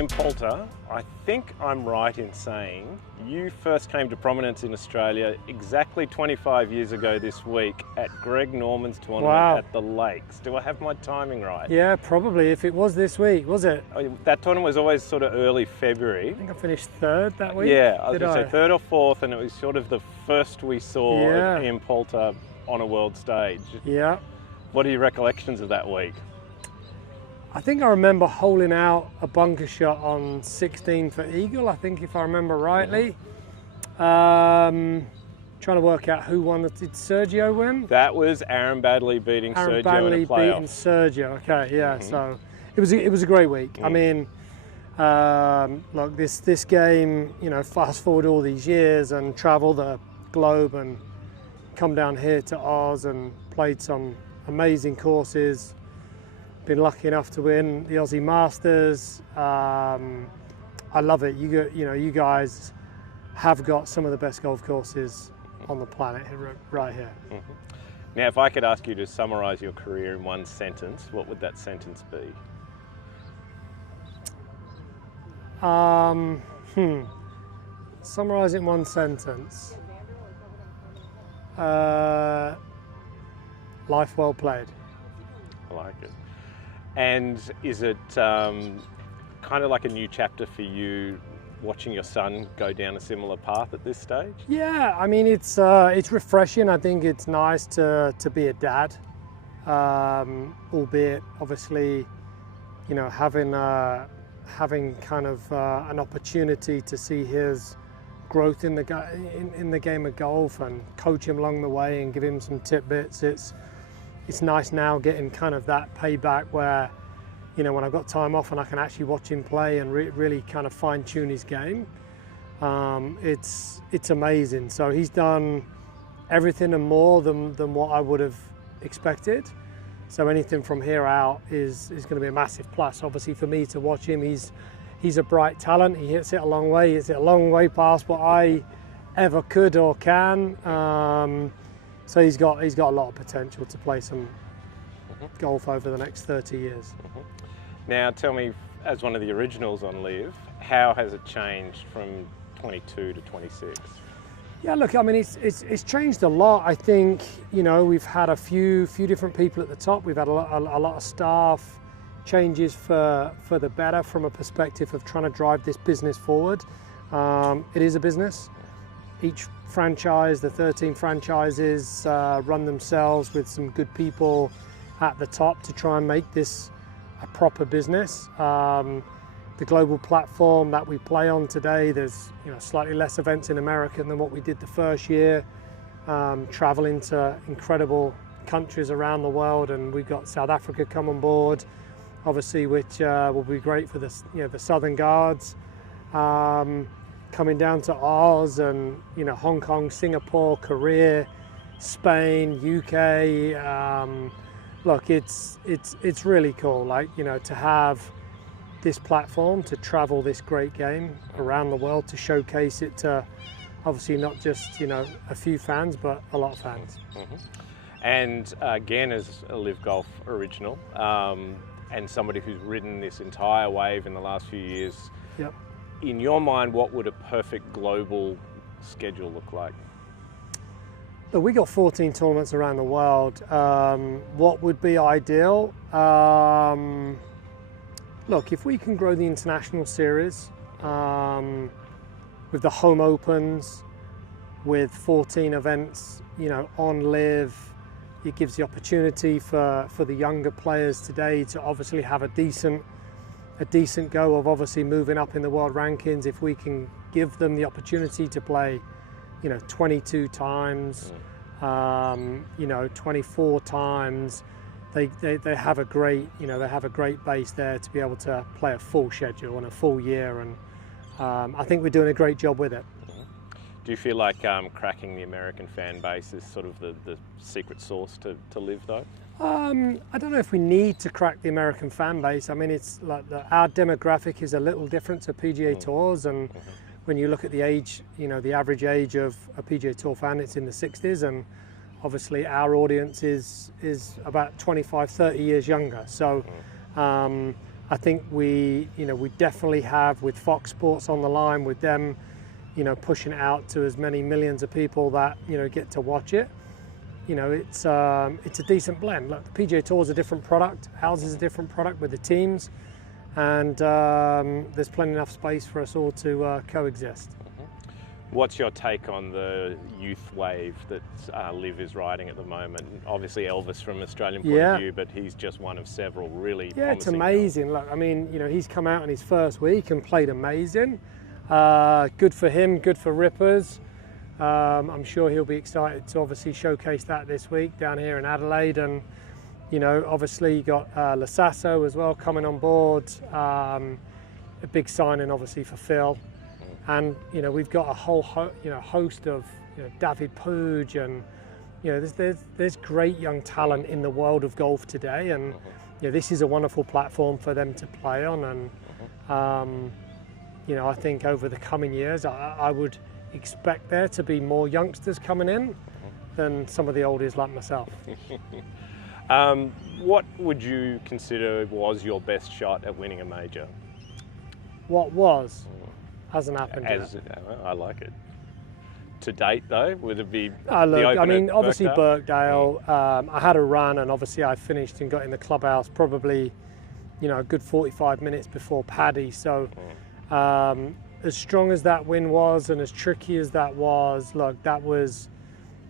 Ian Poulter, I think I'm right in saying you first came to prominence in Australia exactly 25 years ago this week at Greg Norman's tournament at the Lakes. Do I have my timing right? Yeah, probably. If it was this week, was it? That tournament was always sort of early February. I think I finished third that week. Yeah, I was going to say third or fourth, and it was sort of the first we saw of Ian Poulter on a world stage. Yeah. What are your recollections of that week? I think I remember holing out a bunker shot on 16 for eagle, I think, if I remember rightly. Trying to work out who won. Did Sergio win? That was Aaron Baddeley beating Sergio in a playoff. Beating Sergio, okay, yeah. So it was a great week. I mean, look, this game, you know, fast forward all these years and travel the globe and come down here to Oz and played some amazing courses. Been lucky enough to win the Aussie Masters. I love it. You guys have got some of the best golf courses on the planet right here. Now, if I could ask you to summarise your career in one sentence, what would that sentence be? Summarise it in one sentence. Life well played. I like it. And is it kind of like a new chapter for you, watching your son go down a similar path at this stage? Yeah, I mean, it's refreshing. I think it's nice to be a dad, albeit obviously, you know, having kind of an opportunity to see his growth in the game of golf and coach him along the way and give him some tidbits. It's nice now getting kind of that payback where, you know, when I've got time off and I can actually watch him play and really kind of fine tune his game. It's amazing. So he's done everything and more than what I would have expected. So anything from here out is going to be a massive plus. Obviously for me to watch him, he's a bright talent. He hits it a long way. He hits it a long way past what I ever could or can. So he's got a lot of potential to play some golf over the next 30 years. Now tell me, as one of the originals on LIV, how has it changed from 22 to 26? Yeah, look, I mean, it's changed a lot. I think, you know, we've had a few different people at the top. We've had a lot of staff changes for the better from a perspective of trying to drive this business forward. It is a business. Each franchise, the 13 franchises, run themselves with some good people at the top to try and make this a proper business. The global platform that we play on today, there's, you know, slightly less events in America than what we did the first year, traveling to incredible countries around the world, and we've got South Africa come on board, obviously, which will be great for the, you know, the Southern Guards. Coming down to Oz and, you know, Hong Kong, Singapore, Korea, Spain, UK. Look, it's really cool. Like, you know, to have this platform to travel this great game around the world, to showcase it to obviously not just, you know, a few fans, but a lot of fans. And again, as a LIV Golf original, and somebody who's ridden this entire wave in the last few years. Yep. In your mind, what would a perfect global schedule look like? Look, we got 14 tournaments around the world. What would be ideal? Look, if we can grow the international series with the home opens, with 14 events, you know, on LIV, it gives the opportunity for the younger players today to obviously have a decent go of obviously moving up in the world rankings. If we can give them the opportunity to play, you know, 22 times, you know, 24 times, they have a great, you know, they have a great base there to be able to play a full schedule and a full year, and I think we're doing a great job with it. Do you feel like cracking the American fan base is sort of the secret sauce to LIV though? I don't know if we need to crack the American fan base. I mean, it's like our demographic is a little different to PGA Tours, and when you look at the age, you know, the average age of a PGA Tour fan, it's in the 60s, and obviously our audience is about 25, 30 years younger. So I I think we definitely have, with Fox Sports on the line, with them, pushing it out to as many millions of people that get to watch it. It's a decent blend. Look, the PGA Tour is a different product. Ours is a different product with the teams, and there's plenty enough space for us all to coexist. What's your take on the youth wave that LIV is riding at the moment? Obviously Elvis from an Australian point of view, but he's just one of several really promising. It's amazing. Look, I mean, he's come out in his first week and played amazing. Good for him, good for Rippers. I'm sure he'll be excited to obviously showcase that this week down here in Adelaide. And, obviously you got Lasasso as well coming on board. A big signing obviously for Phil. And we've got a whole host of David Pooge, and there's great young talent in the world of golf today, and this is a wonderful platform for them to play on. And I think over the coming years I would expect there to be more youngsters coming in than some of the oldies like myself. What would you consider was your best shot at winning a major? What was? Hasn't happened yet. I like it. To date, though, would it be Look, the open I mean, obviously Birkdale? I had a run, and obviously I finished and got in the clubhouse probably, a good 45 minutes before Paddy. So, as strong as that win was, and as tricky as that was, look, that was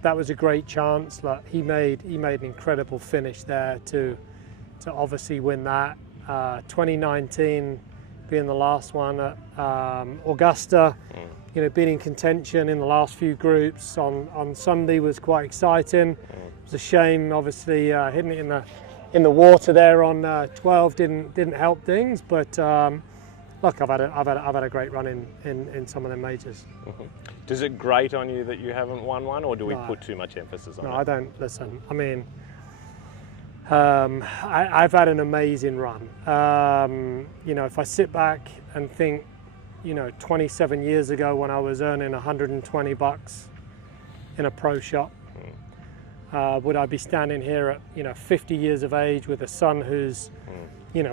a great chance. Look, he made an incredible finish there to obviously win that. 2019. Being the last one at Augusta, being in contention in the last few groups on Sunday was quite exciting. It was a shame, obviously, hitting it in the water there on 12 didn't help things. But look, I've had a great run in some of the majors. Does it grate on you that you haven't won one, or do we put too much emphasis on it? No, I don't. Listen, I mean, I've had an amazing run. If I sit back and think, 27 years ago when I was earning $120 in a pro shop, would I be standing here at 50 years of age with a son who's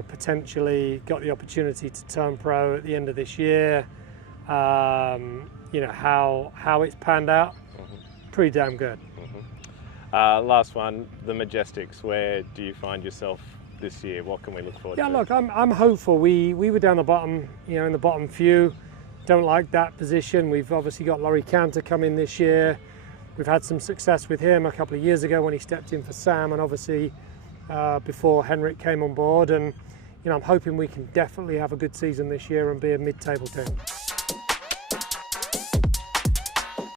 potentially got the opportunity to turn pro at the end of this year? How it's panned out, pretty damn good. Last one, the Majesticks. Where do you find yourself this year? What can we look forward to? Yeah, look, I'm hopeful. We were down the bottom, in the bottom few. Don't like that position. We've obviously got Laurie Cantor coming this year. We've had some success with him a couple of years ago when he stepped in for Sam, and obviously before Henrik came on board. And I'm hoping we can definitely have a good season this year and be a mid-table team.